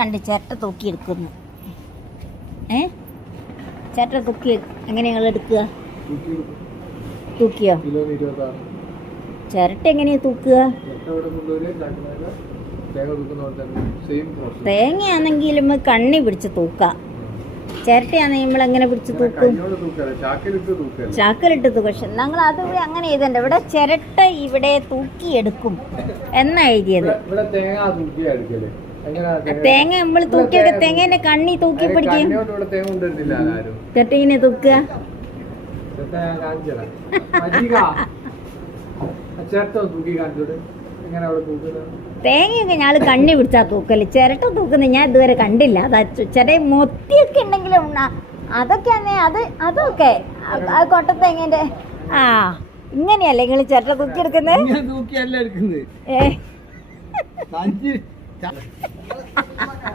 കണ്ട് ചിരട്ട തൂക്കിയെടുക്കുന്നു. ഏ? ചിരട്ട തൂക്കി എങ്ങനെ ഞങ്ങൾ എടുക്കുക? തൂക്കിയോ? ചിരട്ട എങ്ങനെയാ തൂക്കുക? തേങ്ങയാണെങ്കിലും കണ്ണി പിടിച്ച് തൂക്കാം ചിരട്ടയാണെങ്കിൽ നമ്മൾ എങ്ങനെ പിടിച്ച് തൂക്കും? ചാക്കിലിട്ട് തൂക്കും. പക്ഷെ ഞങ്ങൾ അത് അങ്ങനെ ചെയ്തിട്ടുണ്ട്. ഇവിടെ ചിരട്ട ഇവിടെ തൂക്കിയെടുക്കും. എന്നാ എഴുതിയത്? തേങ്ങ നമ്മൾ തൂക്കിയൊക്കെ തേങ്ങേന്റെ കണ്ണി തൂക്കി അതിന് പിടിക്കും. കണ്ണിയോണ്ട് ഇവിടെ ആരും. കെട്ടിങ്ങനെ തൂക്കുക. ഞാൻ തേങ്ങയൊക്കെ ഞങ്ങൾ കണ്ണി പിടിച്ചാ തൂക്കൽ. ചിരട്ട തൂക്കുന്നത് ഞാൻ ഇതുവരെ കണ്ടില്ല. അതാ ചു- ചെറിയ മൊത്തിയൊക്കെ ഉണ്ടെങ്കിലും അതൊക്കെ അത് അതൊക്കെ. അത് കൊട്ടത്തേങ്ങന്റെ ആ ഇങ്ങനെയല്ലേ നിങ്ങൾ ചിരട്ട തൂക്കി എടുക്കുന്നത് ഏ. った。